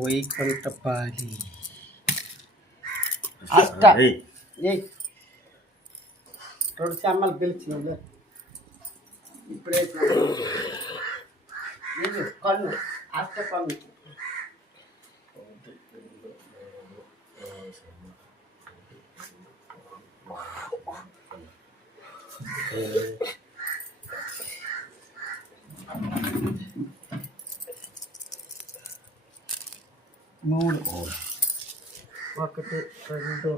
వైకుంఠపాలి అష్ట 2 చెమ్మలు గెలిచినవి ఇప్పుడే కన్ను అష్ట కన్ను మూడు 1 2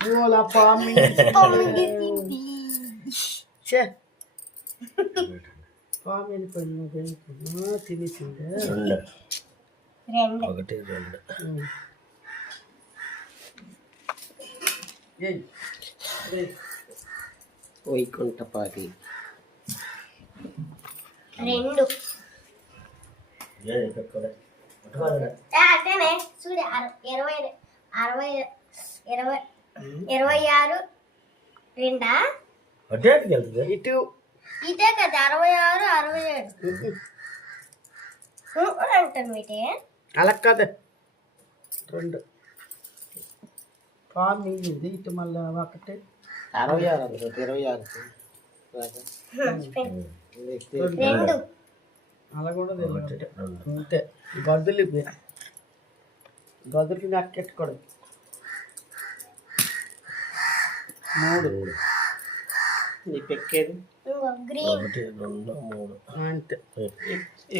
మూల పామి పామిని పడిన తినేసిందే 1 2 వైకుంఠపాలి 2 అంటేనే చూడ 20 60 20 26 2 అటే వెళ్తుంది ఇటు ఇదే కదా 66 67 అంటాను ఇటే అలా కదా 2 పామి ఇది ఇటు మళ్ళీ 1 66 2 అలా కూడా తెలియదు అంతే గదులకి నక్కెట్టుకోవడం 3 నీకు ఎక్కేది గ్రీన్ 1 2 3 అంతే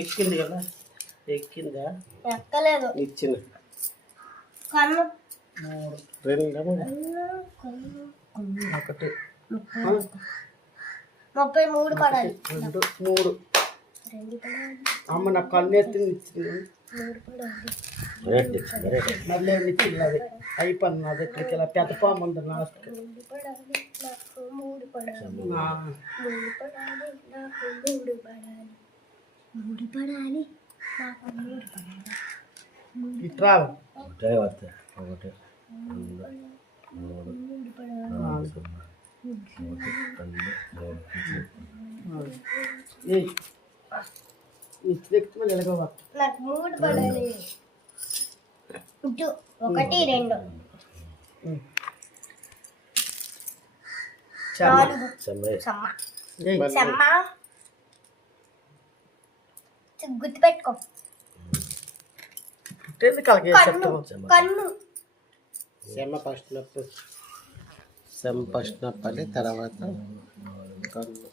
ఎక్కింది కదా ఎక్కిందా ఎక్కలేదు ఇచ్చిన కన్ను 2 1 33 పడాలి 2 3 2 పడాలి అమ్మ నాకు కన్ను ఎత్తింది ఇచ్చింది 3 పడాలి మళ్ళీ ఇచ్చింది అది అయిపోయింది అది ఇక్కడికి ఇలా పెద్ద పాము ఉంది లాస్ట్కి 3 పడాలి నాకు 3 పడాలి 3 పడాలి నాకు 3 పడాలి 3 పడాలి నాకు 3 పడాలి ఇట్రా ఒకటే వస్తాయి 1 2 3 పడాలి 4 వ్యక్తి మళ్ళీ ఎలాగో నాకు 3 పడాలి ఇటు 1 2 చెమ్మ గుర్తుపెట్టుకో కన్ను ఫస్ట్ నొప్పి తర్వాత కన్ను